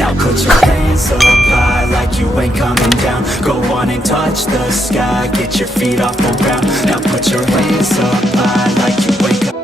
Now put your hands up high like you ain't coming down. Go on and touch the sky, get your feet off the ground. Now put your hands up high like you ain't coming down.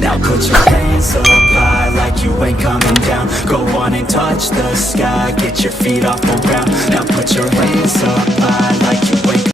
Now put your hands up high like you ain't coming down. Go on and touch the sky, get your feet off the ground. Now put your hands up high like you ain't